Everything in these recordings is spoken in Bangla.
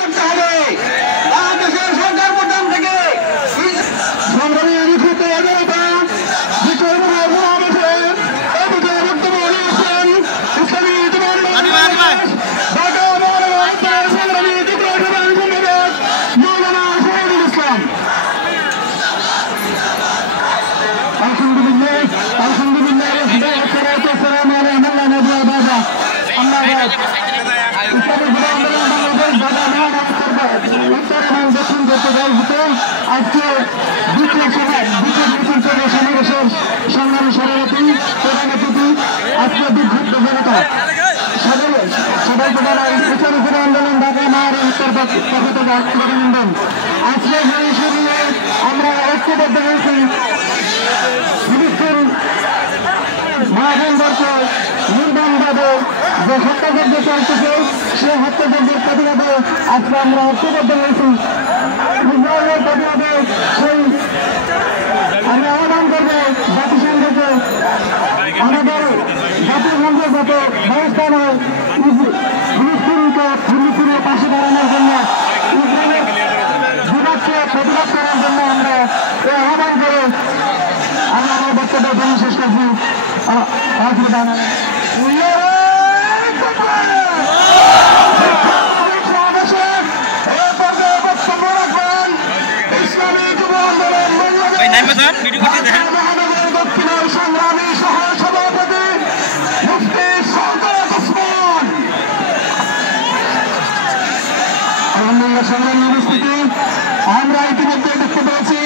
করতে হবে। বাংলাদেশের সরকার প্রধান থেকে সংগ্রামী লিখিত এগারোটা বিষয় এদিকে বক্তব্য নিয়েছেন ইসলামী জীবন ঢাকা মহানগর সংগ্রামী যুগ্ম সাধারণ সম্পাদক মৌলানা শহীদুল ইসলাম। আলহামদুলিল্লাহ আলহামদুলিল্লাহ আসসালামু আলাইকুম ওয়া রাহমাতুল্লাহি আজকে দ্বিতীয় সমাবেশের সংগ্রামী সভাপতি প্রধান অতিথি আজকে বিক্ষুব্ধ জনতা সবাইকে জানাই ইসলামী আন্দোলন ঢাকা মহানগর উত্তর পক্ষ থেকে অভিনন্দন। আজকে যে ইস্যু নিয়ে আমরা ঐক্যবদ্ধ হয়েছি মহাজনদেরকে নির্বাণভাবে যে হত্যাযজ্ঞ চলতেছে সেই হত্যাযজ্ঞের প্রতিবাদে আজকে আমরা ঐক্যবদ্ধ হয়েছি। ইসরায়েলের প্রতিবাদে সেই আমরা আহ্বান করবো জাতিসংঘকে আমাদের জাতিসংঘের যত ব্যবস্থা নয় ফিলিস্তিনের পাশে দাঁড়ানোর জন্য ইসরায়েলের বিভাগকে প্রতিবাদ করার জন্য আমরা এই আহ্বান করে আমরা আমার বক্তব্য জন্য শেষ করছি। সংগ্রামী সহ সভাপতি মুফতি সওদাত ওসমান। আলহামদুলিল্লাহ সংগ্রামী উপস্থিতি আমরা ইতিমধ্যে দেখতে পেয়েছি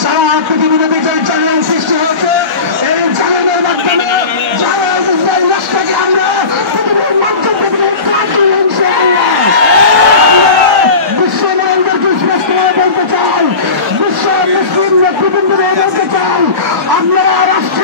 সারা পৃথিবীতে যে চ্যালেঞ্জ সৃষ্টি হয়েছে এই চ্যালেঞ্জের মাধ্যমে যারা ইসরায়েল রাষ্ট্রকে আমরা পৃথিবীর মাধ্যম থেকে বিশ্ব মহিলাদেরকে স্পষ্ট বলতে চাই, বিশ্ব মুসলিম নেতৃবৃন্দদের বলতে চাই, আপনারা রাষ্ট্র